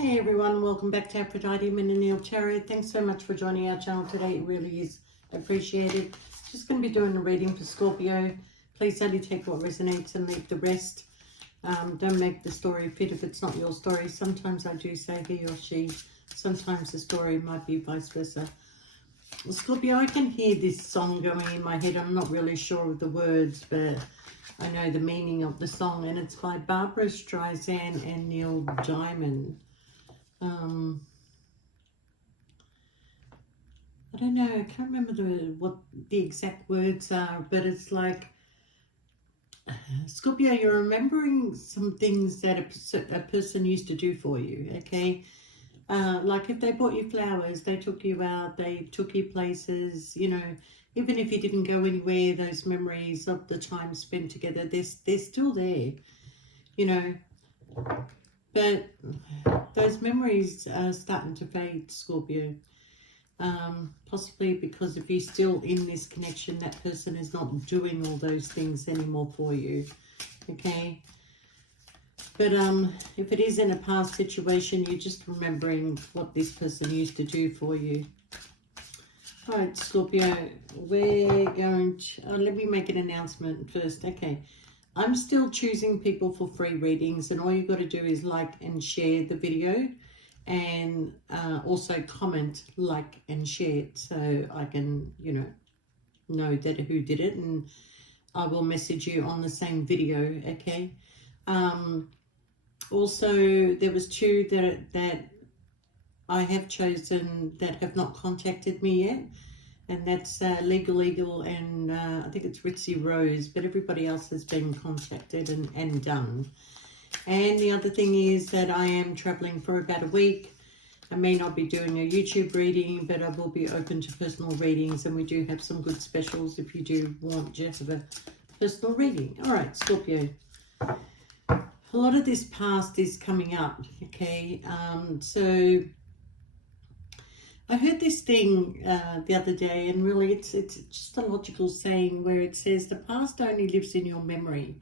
Hey everyone, welcome back to Aphrodite Minnie Tarot. Thanks so much for joining our channel today. It really is appreciated. Just going to be doing a reading for Scorpio. Please only take what resonates and leave the rest. Don't make the story fit if it's not your story. Sometimes I do say he or she. Sometimes the story might be vice versa. Scorpio, I can hear this song going in my head. I'm not really sure of the words, but I know the meaning of the song. And it's by Barbara Streisand and Neil Diamond. I don't know, I can't remember what the exact words are, but it's like, Scorpio, you're remembering some things that a person used to do for you, okay? Like if they bought you flowers, they took you out, they took you places, you know, even if you didn't go anywhere, those memories of the time spent together, they're still there, you know. But those memories are starting to fade, Scorpio. Possibly because if you're still in this connection, that person is not doing all those things anymore for you, okay? But if it is in a past situation, you're just remembering what this person used to do for you. All right, Scorpio, we're going to... let me make an announcement first. Okay, I'm still choosing people for free readings, and all you've got to do is like and share the video. And also comment, like, and share it so I can, you know that who did it, and I will message you on the same video, okay? Also, there was two that I have chosen that have not contacted me yet, and that's Legal, and I think it's Ritzy Rose, but everybody else has been contacted and done. And the other thing is that I am traveling for about a week. I may not be doing a YouTube reading, but I will be open to personal readings, and we do have some good specials if you do want to have a personal reading. All right, Scorpio. A lot of this past is coming up, okay? So I heard this thing the other day, and really it's just a logical saying where it says the past only lives in your memory.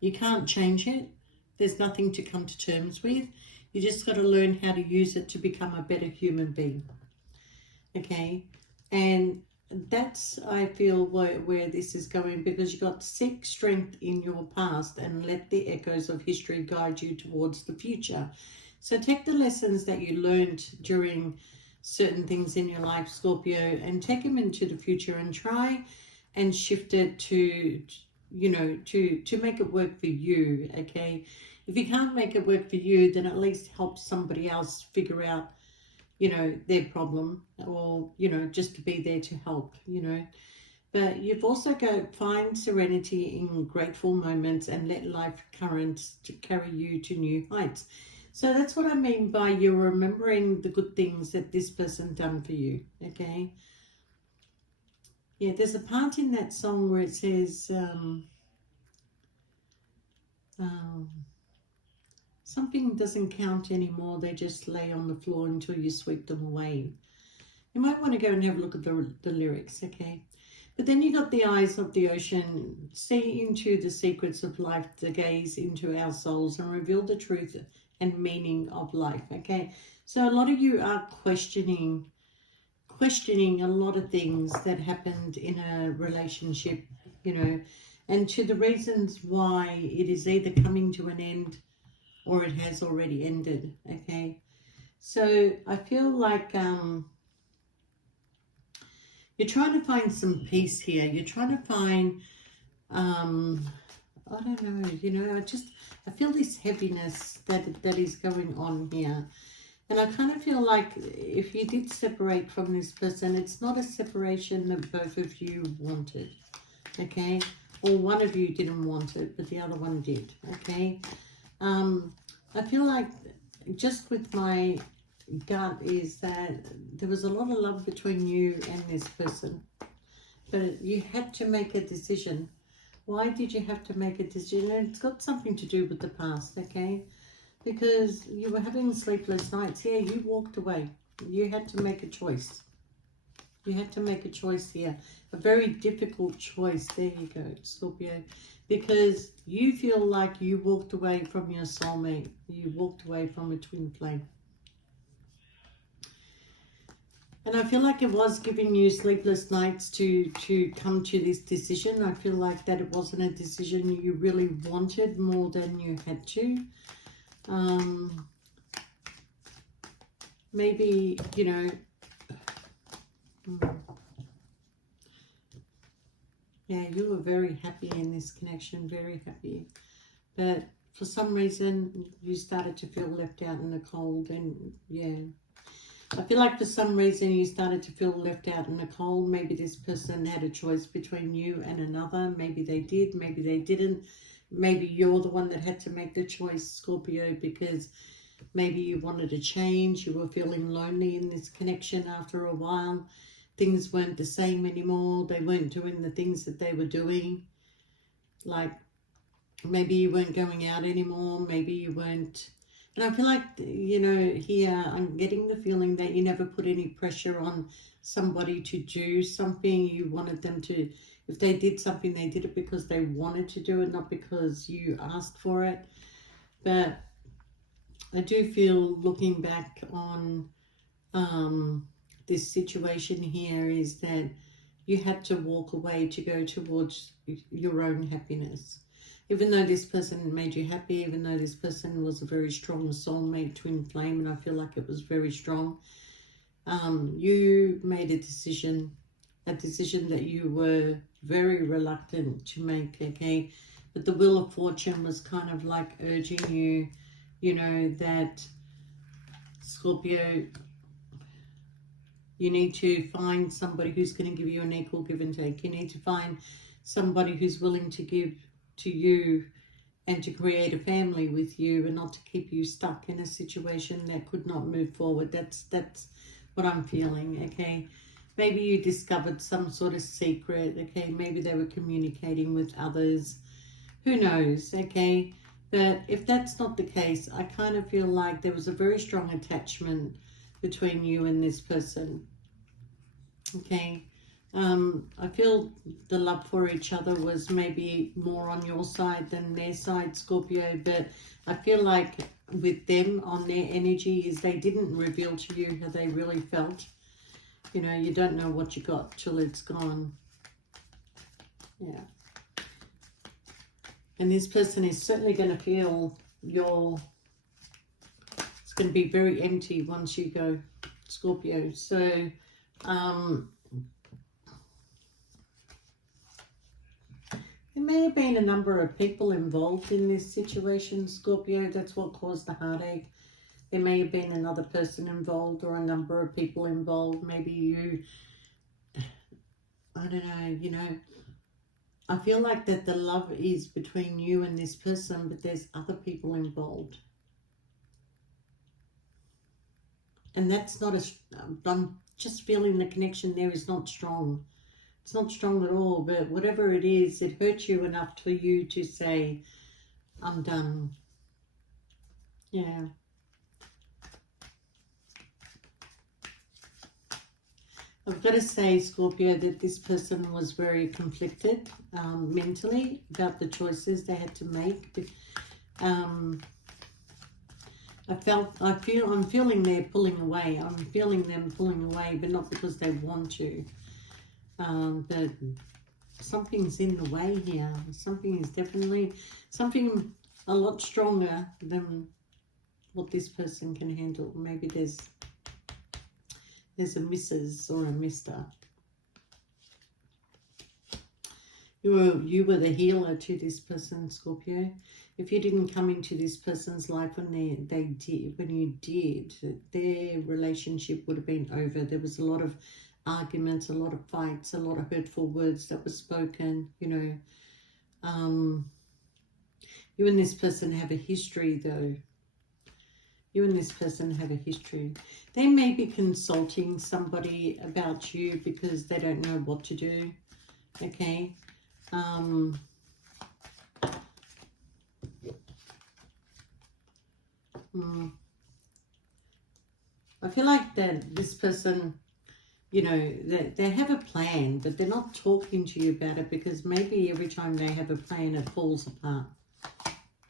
You can't change it. There's nothing to come to terms with. You just got to learn how to use it to become a better human being. Okay? And that's, I feel, where this is going, because you've got to seek strength in your past and let the echoes of history guide you towards the future. So take the lessons that you learned during certain things in your life, Scorpio, and take them into the future and try and shift it to, you know, to make it work for you, okay? If you can't make it work for you, then at least help somebody else figure out, you know, their problem, or, you know, just to be there to help, you know. But you've also got to find serenity in grateful moments and let life currents to carry you to new heights. So that's what I mean by you're remembering the good things that this person done for you, okay? Yeah, there's a part in that song where it says, something doesn't count anymore, they just lay on the floor until you sweep them away. You might want to go and have a look at the lyrics, okay? But then you got the eyes of the ocean, see into the secrets of life, to gaze into our souls and reveal the truth and meaning of life, okay? So a lot of you are questioning a lot of things that happened in a relationship, you know, and to the reasons why it is either coming to an end or it has already ended, okay? So I feel like you're trying to find some peace here. You're trying to find, I don't know, you know, I feel this heaviness that is going on here. And I kind of feel like if you did separate from this person, it's not a separation that both of you wanted, okay? Or one of you didn't want it, but the other one did, okay? I feel like just with my gut is that there was a lot of love between you and this person, but you had to make a decision. Why did you have to make a decision? And it's got something to do with the past, okay? Because you were having sleepless nights. Yeah, you walked away. You had to make a choice. You had to make a choice here. A very difficult choice. There you go, Scorpio. Because you feel like you walked away from your soulmate. You walked away from a twin flame. And I feel like it was giving you sleepless nights to come to this decision. I feel like that it wasn't a decision you really wanted more than you had to. Maybe, you know, yeah, you were very happy in this connection, very happy. But for some reason, you started to feel left out in the cold. And yeah, I feel like for some reason you started to feel left out in the cold. Maybe this person had a choice between you and another. Maybe they did, maybe they didn't. Maybe you're the one that had to make the choice, Scorpio, because maybe you wanted to change. You were feeling lonely in this connection after a while. Things weren't the same anymore. They weren't doing the things that they were doing. Like, maybe you weren't going out anymore. Maybe you weren't. And I feel like, you know, here I'm getting the feeling that you never put any pressure on somebody to do something. You wanted them to, if they did something, they did it because they wanted to do it, not because you asked for it. But I do feel, looking back on this situation here, is that you had to walk away to go towards your own happiness. Even though this person made you happy, even though this person was a very strong soulmate, twin flame, and I feel like it was very strong, you made a decision that you were very reluctant to make, okay? But the Wheel of Fortune was kind of like urging you, you know, that Scorpio, you need to find somebody who's going to give you an equal give and take. You need to find somebody who's willing to give to you and to create a family with you, and not to keep you stuck in a situation that could not move forward. That's what I'm feeling, okay? Maybe you discovered some sort of secret, okay? Maybe they were communicating with others. Who knows, okay? But if that's not the case, I kind of feel like there was a very strong attachment between you and this person, okay? I feel the love for each other was maybe more on your side than their side, Scorpio, but I feel like with them, on their energy, is they didn't reveal to you how they really felt. You know, you don't know what you got till it's gone. Yeah. And this person is certainly going to feel it's going to be very empty once you go, Scorpio. So, there may have been a number of people involved in this situation, Scorpio. That's what caused the heartache. There may have been another person involved, or a number of people involved. Maybe you, I don't know, you know. I feel like that the love is between you and this person, but there's other people involved. And that's not I'm just feeling the connection there is not strong. It's not strong at all, but whatever it is, it hurt you enough for you to say, I'm done. Yeah. I've got to say, Scorpio, that this person was very conflicted mentally about the choices they had to make. I'm feeling they're pulling away. I'm feeling them pulling away, but not because they want to. But something's in the way here. Something is definitely, something a lot stronger than what this person can handle. Maybe there's a Mrs. or a Mr. You were the healer to this person, Scorpio. If you didn't come into this person's life when you did, their relationship would have been over. There was a lot of arguments, a lot of fights, a lot of hurtful words that were spoken, you know. You and this person have a history, though. You and this person have a history. They may be consulting somebody about you because they don't know what to do, okay? I feel like that this person, you know, they have a plan, but they're not talking to you about it because maybe every time they have a plan, it falls apart.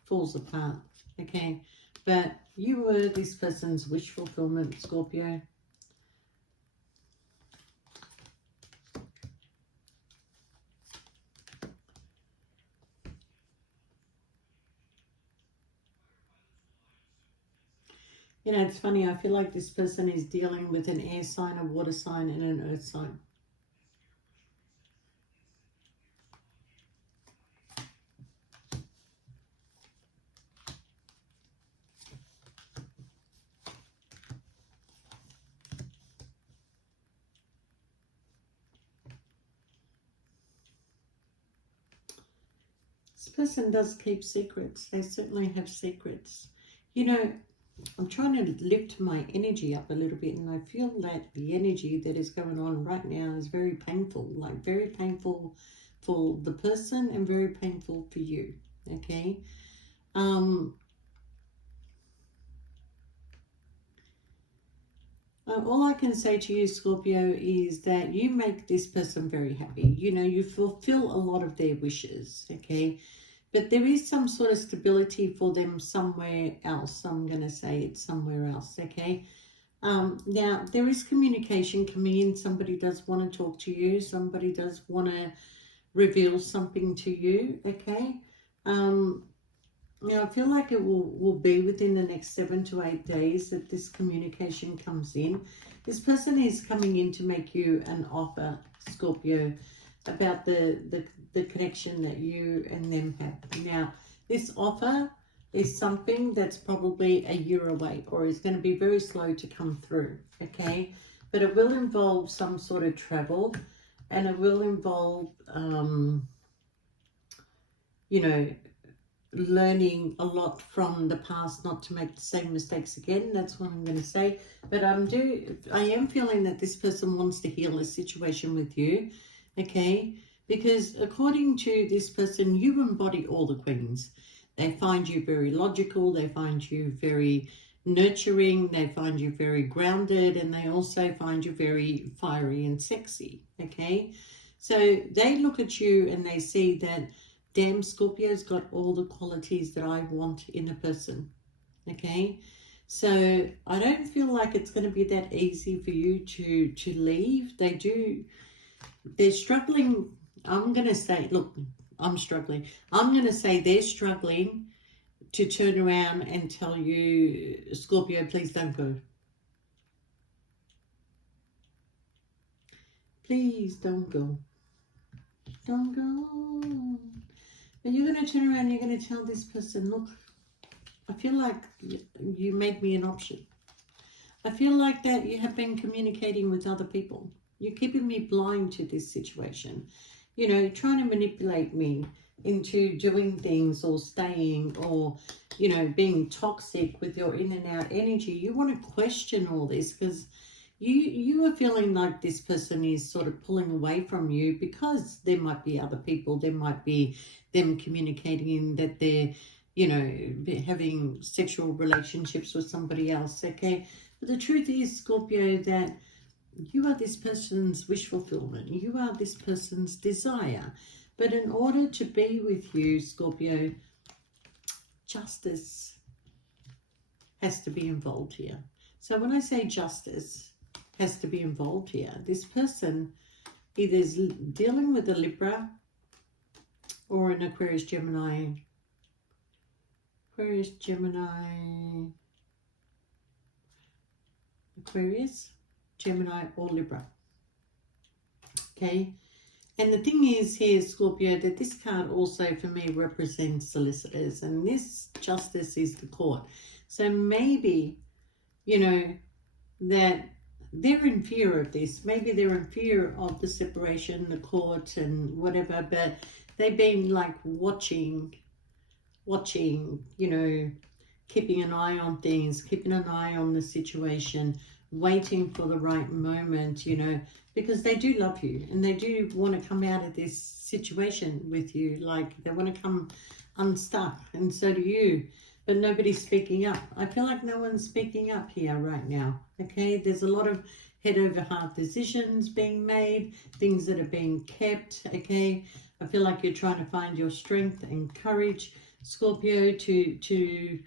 Falls apart, okay? But you were this person's wish fulfillment, Scorpio. You know, it's funny, I feel like this person is dealing with an air sign, a water sign, and an earth sign. This person does keep secrets. They certainly have secrets. You know, I'm trying to lift my energy up a little bit, and I feel that the energy that is going on right now is very painful, like very painful for the person and very painful for you, okay? Um, all I can say to you, Scorpio, is that you make this person very happy. You know, you fulfill a lot of their wishes, okay? But there is some sort of stability for them somewhere else. I'm going to say it's somewhere else, okay? Now, there is communication coming in. Somebody does want to talk to you. Somebody does want to reveal something to you, okay? I feel like it will be within the next 7 to 8 days that this communication comes in. This person is coming in to make you an offer, Scorpio, about the connection that you and them have. Now, this offer is something that's probably a year away, or is going to be very slow to come through, okay? But it will involve some sort of travel, and it will involve, you know, learning a lot from the past, not to make the same mistakes again. That's what I'm going to say. But I am feeling that this person wants to heal the situation with you, okay? Because according to this person, you embody all the queens. They find you very logical, they find you very nurturing, they find you very grounded, and they also find you very fiery and sexy, okay? So they look at you and they see that, damn, Scorpio's got all the qualities that I want in a person, okay? So I don't feel like it's going to be that easy for you to leave. They're struggling. I'm going to say, look, I'm struggling. I'm going to say they're struggling to turn around and tell you, Scorpio, please don't go. Please don't go. Don't go. And you're going to turn around and you're going to tell this person, look, I feel like you made me an option. I feel like that you have been communicating with other people. You're keeping me blind to this situation. You know, trying to manipulate me into doing things or staying or, you know, being toxic with your in and out energy. You want to question all this because you are feeling like this person is sort of pulling away from you because there might be other people. There might be them communicating that they're, you know, having sexual relationships with somebody else, okay? But the truth is, Scorpio, that you are this person's wish fulfillment. You are this person's desire. But in order to be with you, Scorpio, justice has to be involved here. So when I say justice has to be involved here, this person either is dealing with a Libra or an Aquarius, Gemini, Aquarius, Gemini, or Libra. Okay. And the thing is here, Scorpio, that this card also for me represents solicitors, and this justice is the court. So maybe, you know, that they're in fear of this. Maybe they're in fear of the separation, the court and whatever, but they've been like watching, you know, keeping an eye on things, keeping an eye on the situation, waiting for the right moment, you know, because they do love you and they do want to come out of this situation with you. Like they want to come unstuck, and so do you, but nobody's speaking up. I feel like no one's speaking up here right now, okay? There's a lot of head over heart decisions being made, things that are being kept, okay? I feel like you're trying to find your strength and courage, Scorpio, to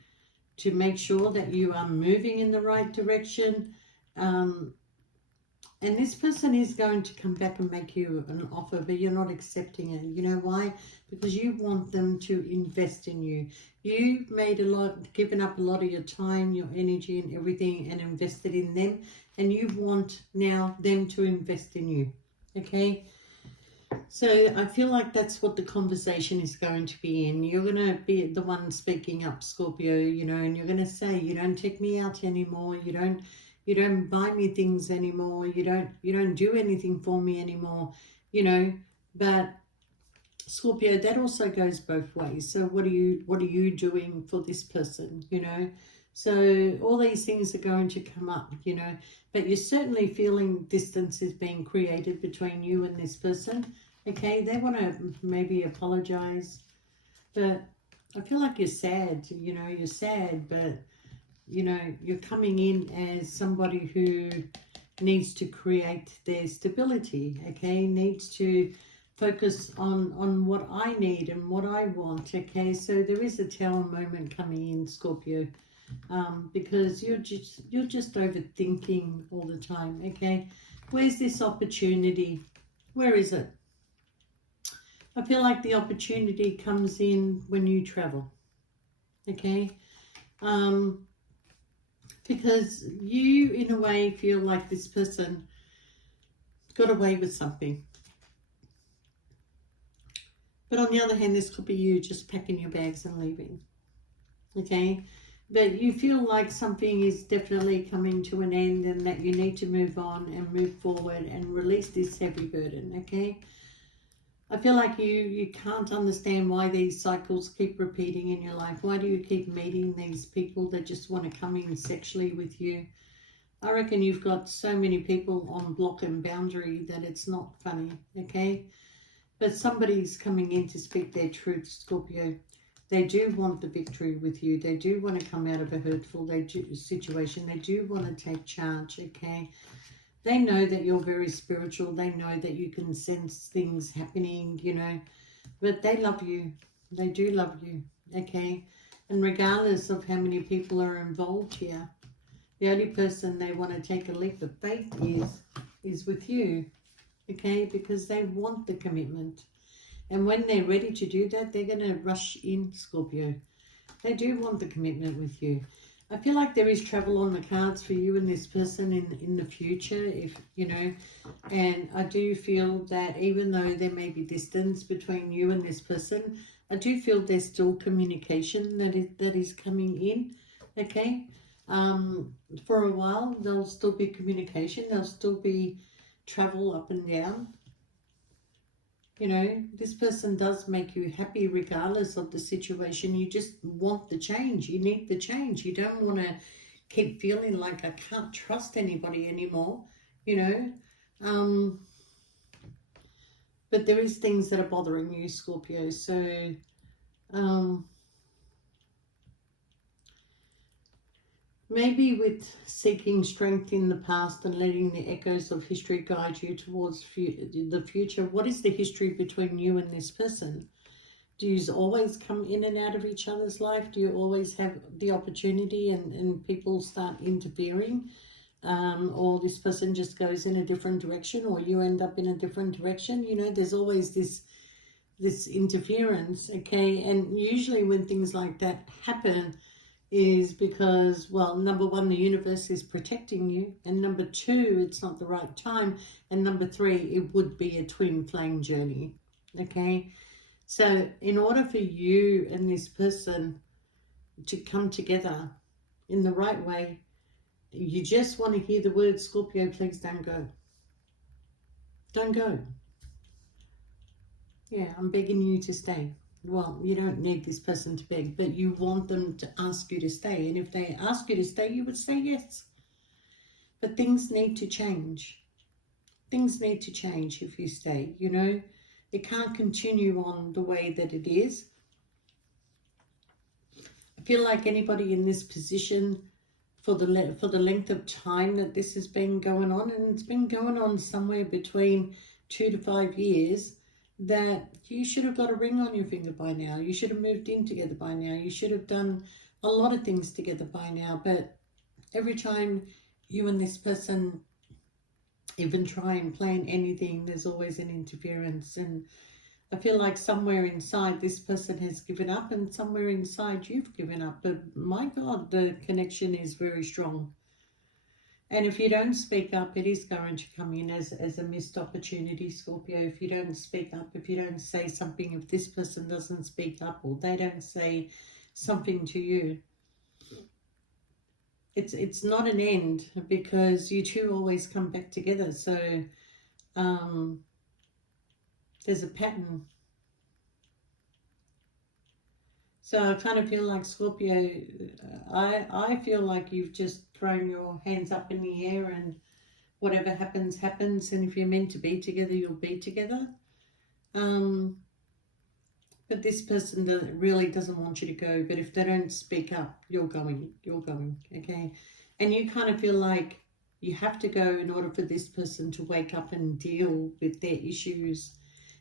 make sure that you are moving in the right direction. And this person is going to come back and make you an offer, but you're not accepting it. You know why? Because you want them to invest in you. You've made a lot, given up a lot of your time, your energy and everything, and invested in them, and you want now them to invest in you. Okay, so I feel like that's what the conversation is going to be in. You're going to be the one speaking up, Scorpio, you know, and you're going to say, you don't take me out anymore, you don't buy me things anymore, you don't do anything for me anymore, you know. But Scorpio, that also goes both ways. So what are you doing for this person, you know? So all these things are going to come up, you know, but you're certainly feeling distance is being created between you and this person. Okay, they want to maybe apologize, but I feel like you're sad, you know, you're sad, but you know, you're coming in as somebody who needs to create their stability, okay, needs to focus on what I need and what I want, okay. So there is a tower moment coming in, Scorpio, because you're just overthinking all the time, okay. Where's this opportunity? Where is it? I feel like the opportunity comes in when you travel, okay. Because you, in a way, feel like this person got away with something. But on the other hand, this could be you just packing your bags and leaving, okay? But you feel like something is definitely coming to an end and that you need to move on and move forward and release this heavy burden, okay? I feel like you can't understand why these cycles keep repeating in your life. Why do you keep meeting these people that just want to come in sexually with you? I reckon you've got so many people on block and boundary that it's not funny, okay? But somebody's coming in to speak their truth, Scorpio. They do want the victory with you. They do want to come out of a hurtful situation. They do want to take charge, okay? They know that you're very spiritual. They know that you can sense things happening, you know. But they love you. They do love you, okay? And regardless of how many people are involved here, the only person they want to take a leap of faith is with you. Okay, because they want the commitment. And when they're ready to do that, they're going to rush in, Scorpio. They do want the commitment with you. I feel like there is travel on the cards for you and this person in the future, if you know. And I do feel that even though there may be distance between you and this person, I do feel there's still communication that is coming in, okay? For a while, there'll still be communication. There'll still be travel up and down. You know, this person does make you happy regardless of the situation. You just want the change. You need the change. You don't want to keep feeling like I can't trust anybody anymore, you know. But there is things that are bothering you, Scorpio. So maybe with seeking strength in the past and letting the echoes of history guide you towards the future, what is the history between you and this person? Do you always come in and out of each other's life? Do you always have the opportunity and people start interfering? Or this person just goes in a different direction, or you end up in a different direction? You know, there's always this interference, okay? And usually when things like that happen, is because, well, number one, the universe is protecting you, and number two, it's not the right time, and number three, it would be a twin flame journey, okay? So in order for you and this person to come together in the right way, you just want to hear the word, Scorpio, please don't go. Don't go. Yeah, I'm begging you to stay. Well, you don't need this person to beg, but you want them to ask you to stay. And if they ask you to stay, you would say yes. But things need to change. Things need to change if you stay, you know. It can't continue on the way that it is. I feel like anybody in this position for the length of time that this has been going on, and it's been going on somewhere between 2 to 5 years, that you should have got a ring on your finger by now. You should have moved in together by now. You should have done a lot of things together by now. But every time you and this person even try and plan anything, there's always an interference. And I feel like somewhere inside this person has given up and somewhere inside you've given up. But my God, the connection is very strong. And if you don't speak up, it is going to come in as a missed opportunity, Scorpio. If you don't speak up, if you don't say something, if this person doesn't speak up or they don't say something to you, it's not an end, because you two always come back together. So there's a pattern. So I kind of feel like, Scorpio, I feel like you've just thrown your hands up in the air and whatever happens, happens. And if you're meant to be together, you'll be together. But this person really doesn't want you to go. But if they don't speak up, you're going, okay? And you kind of feel like you have to go in order for this person to wake up and deal with their issues.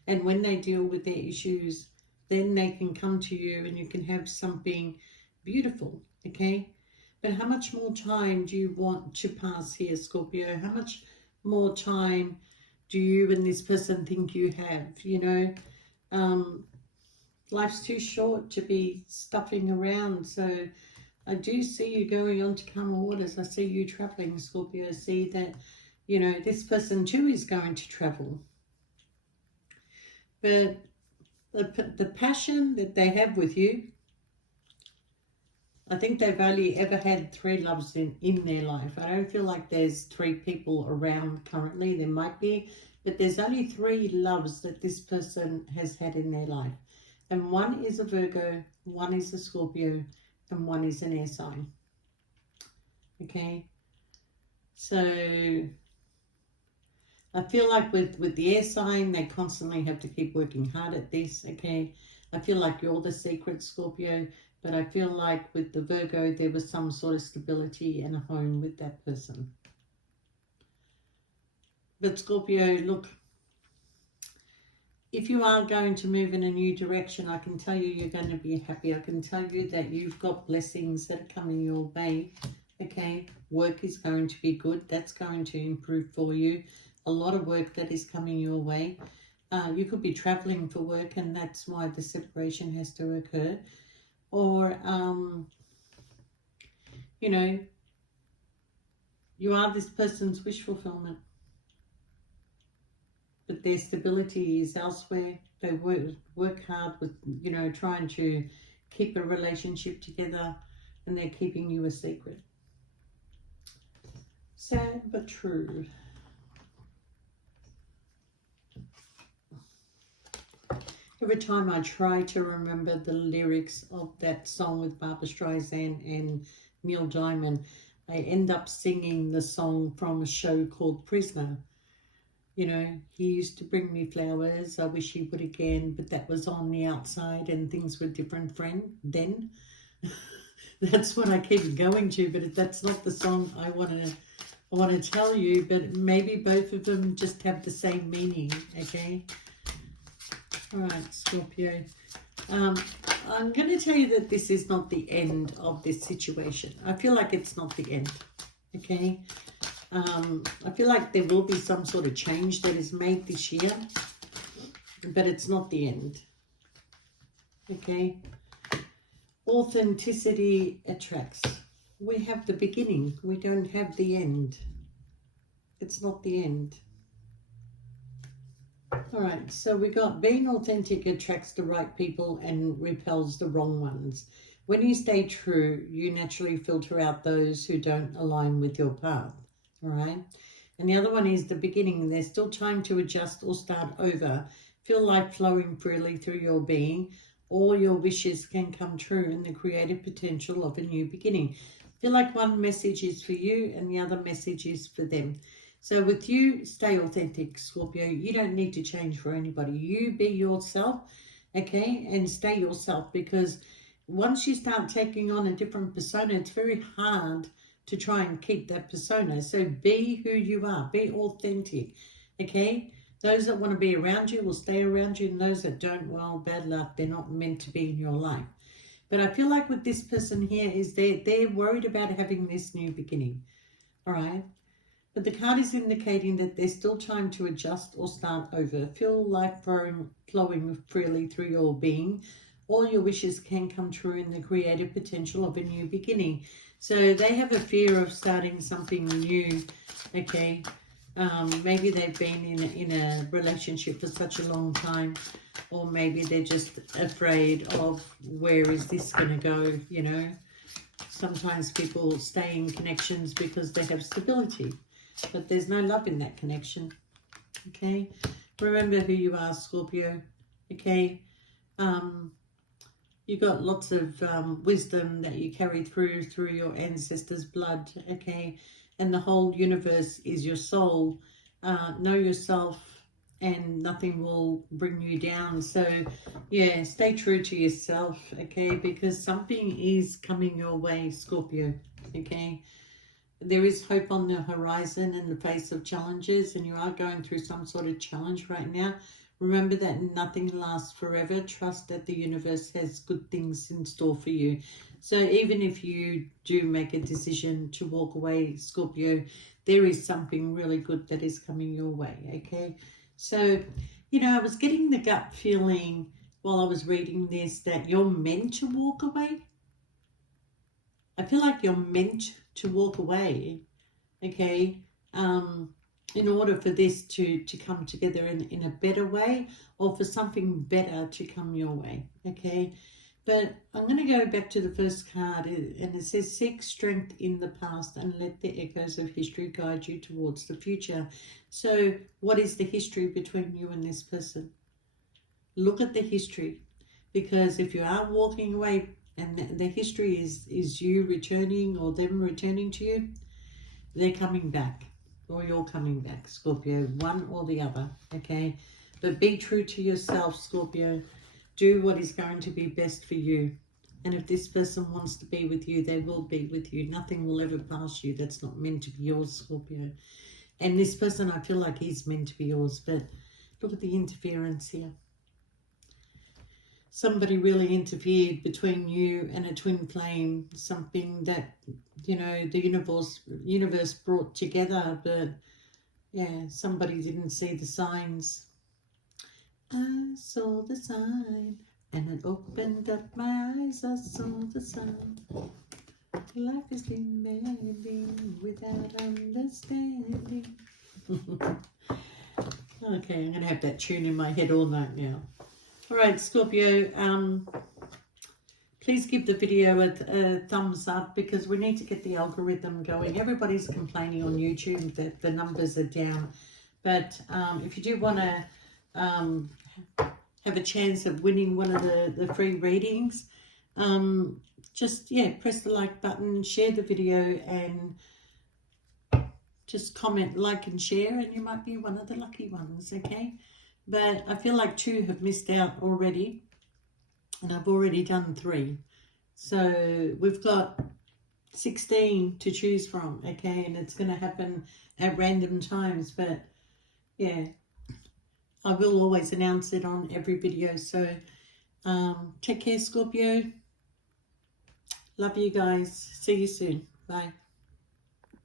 And when they deal with their issues, then they can come to you and you can have something beautiful, okay? But how much more time do you want to pass here, Scorpio? How much more time do you and this person think you have, you know? Life's too short to be stuffing around. So I do see you going on to calmer waters. I see you traveling, Scorpio. I see that, you know, this person too is going to travel. But the passion that they have with you, I think they've only ever had 3 loves in their life. I don't feel like there's 3 people around currently. There might be, but there's only 3 loves that this person has had in their life. And one is a Virgo, one is a Scorpio, and one is an air sign. Okay? So I feel like with the air sign, they constantly have to keep working hard at this, okay? I feel like you're the secret, Scorpio, but I feel like with the Virgo, there was some sort of stability and a home with that person. But Scorpio, look, if you are going to move in a new direction, I can tell you you're going to be happy. I can tell you that you've got blessings that are coming your way, okay? Work is going to be good. That's going to improve for you. A lot of work that is coming your way. You could be traveling for work and that's why the separation has to occur. Or, you know, you are this person's wish fulfillment. But their stability is elsewhere. They work hard with, you know, trying to keep a relationship together, and they're keeping you a secret. Sad but true. Every time I try to remember the lyrics of that song with Barbra Streisand and Neil Diamond, I end up singing the song from a show called Prisoner. You know, he used to bring me flowers, I wish he would again, but that was on the outside and things were different then. That's what I keep going to, but that's not the song I want to tell you, but maybe both of them just have the same meaning, okay? All right, Scorpio. I'm going to tell you that this is not the end of this situation. I feel like it's not the end, okay? I feel like there will be some sort of change that is made this year, but it's not the end, okay? Authenticity attracts. We have the beginning. We don't have the end. It's not the end. All right, so we got being authentic attracts the right people and repels the wrong ones. When you stay true, you naturally filter out those who don't align with your path. All right. And the other one is the beginning. There's still time to adjust or start over. Feel life flowing freely through your being. All your wishes can come true in the creative potential of a new beginning. Feel like one message is for you and the other message is for them. So with you, stay authentic, Scorpio. You don't need to change for anybody. You be yourself, okay, and stay yourself, because once you start taking on a different persona, it's very hard to try and keep that persona. So be who you are. Be authentic, okay? Those that want to be around you will stay around you, and those that don't, well, bad luck. They're not meant to be in your life. But I feel like with this person here is they're worried about having this new beginning, all right? But the card is indicating that there's still time to adjust or start over. Feel life flowing freely through your being. All your wishes can come true in the creative potential of a new beginning. So they have a fear of starting something new, okay? Maybe they've been in a relationship for such a long time, or maybe they're just afraid of where is this going to go, you know? Sometimes people stay in connections because they have stability, but there's no love in that connection, okay? Remember who you are, Scorpio, okay? You've got lots of wisdom that you carry through your ancestors' blood, okay? And the whole universe is your soul. Know yourself and nothing will bring you down. So, yeah, stay true to yourself, okay? Because something is coming your way, Scorpio, okay? There is hope on the horizon in the face of challenges, and you are going through some sort of challenge right now. Remember that nothing lasts forever. Trust that the universe has good things in store for you. So even if you do make a decision to walk away, Scorpio, there is something really good that is coming your way, okay? So, you know, I was getting the gut feeling while I was reading this that you're meant to walk away. I feel like you're meant to walk away, okay? In order for this to come together in a better way, or for something better to come your way, okay? But I'm going to go back to the first card, and it says, seek strength in the past and let the echoes of history guide you towards the future. So what is the history between you and this person? Look at the history, because if you are walking away and the history is you returning or them returning to you, they're coming back. Or you're coming back, Scorpio, one or the other, okay? But be true to yourself, Scorpio. Do what is going to be best for you. And if this person wants to be with you, they will be with you. Nothing will ever pass you that's not meant to be yours, Scorpio. And this person, I feel like he's meant to be yours, but look at the interference here. Somebody really interfered between you and a twin flame, something that, you know, the universe brought together, but yeah, somebody didn't see the signs. I saw the sign and it opened up my eyes. I saw the sign. Life is demanding without understanding. Okay, I'm going to have that tune in my head all night now. All right, Scorpio, please give the video a thumbs up, because we need to get the algorithm going. Everybody's complaining on YouTube that the numbers are down. But if you do want to have a chance of winning one of the free readings, just, yeah, press the like button, share the video, and just comment, like, and share, and you might be one of the lucky ones, okay? But I feel like 2 have missed out already, and I've already done 3. So we've got 16 to choose from, okay? And it's going to happen at random times, but yeah, I will always announce it on every video. So take care, Scorpio. Love you guys. See you soon. Bye.